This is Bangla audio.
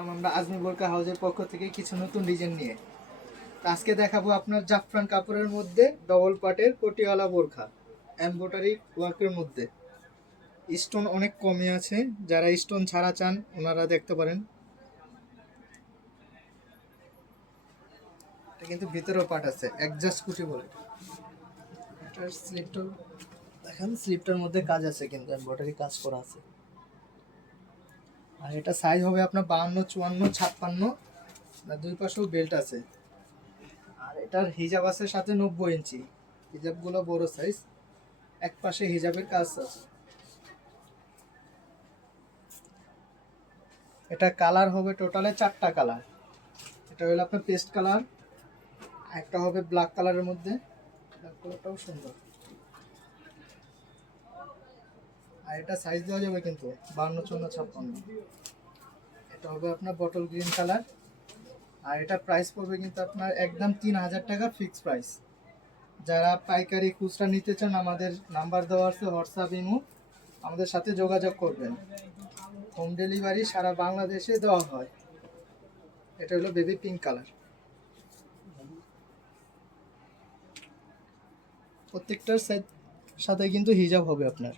আমরা আজমি বোরকা হাউসের পক্ষ থেকে কিছু নতুন ডিজাইন নিয়ে আজকে দেখাবো আপনার জাফরান কাপড়ের মধ্যে ডবল পাটের কোটিওয়ালা বোরকা এমব্রয়ডারি ওয়ার্কের মধ্যে স্টোন অনেক কমে আছে। যারা স্টোন ছাড়া চান ওনারা দেখতে পারেন। এটা কিন্তু ভিতরেও পাট আছে, অ্যাডজাস্ট কুচি বলে। এটার স্লিপটা দেখেন, স্লিপটার মধ্যে কাজ আছে, কিন্তু এমব্রয়ডারি কাজ করা আছে। আর এটা সাইজ হবে আপনার 52, 54, 56, আর দুই পাশেও বেল্ট আছে। আর এটার হিজাব আছে সাথে 90 ইঞ্চি। হিজাবগুলো বড় সাইজ, এক পাশে হিজাবের কাজ আছে। এটা কালার হবে টোটালে 4টা কালার। এটা হলো আপনার পেস্ট কালার, একটা হবে ব্ল্যাক কালারের মধ্যে, ব্ল্যাক কালারটাও সুন্দর। আর এটা সাইজ দেওয়া যাবে কিন্তু 52, 54, 56। এটা হবে আপনার বটল গ্রিন কালার। আর এটা প্রাইস পড়বে কিন্তু আপনার একদম 3000 টাকা ফিক্স প্রাইস। যারা পাইকারি খুচরা নিতে চান আমাদের নাম্বার দেওয়া আছে, হোয়াটসঅ্যাপ, ইমো, আমাদের সাথে যোগাযোগ করবেন। হোম ডেলিভারি সারা বাংলাদেশে দেওয়া হয়। এটা হলো বেবি পিঙ্ক কালার। প্রত্যেকটার সাথে কিন্তু হিজাব হবে আপনার।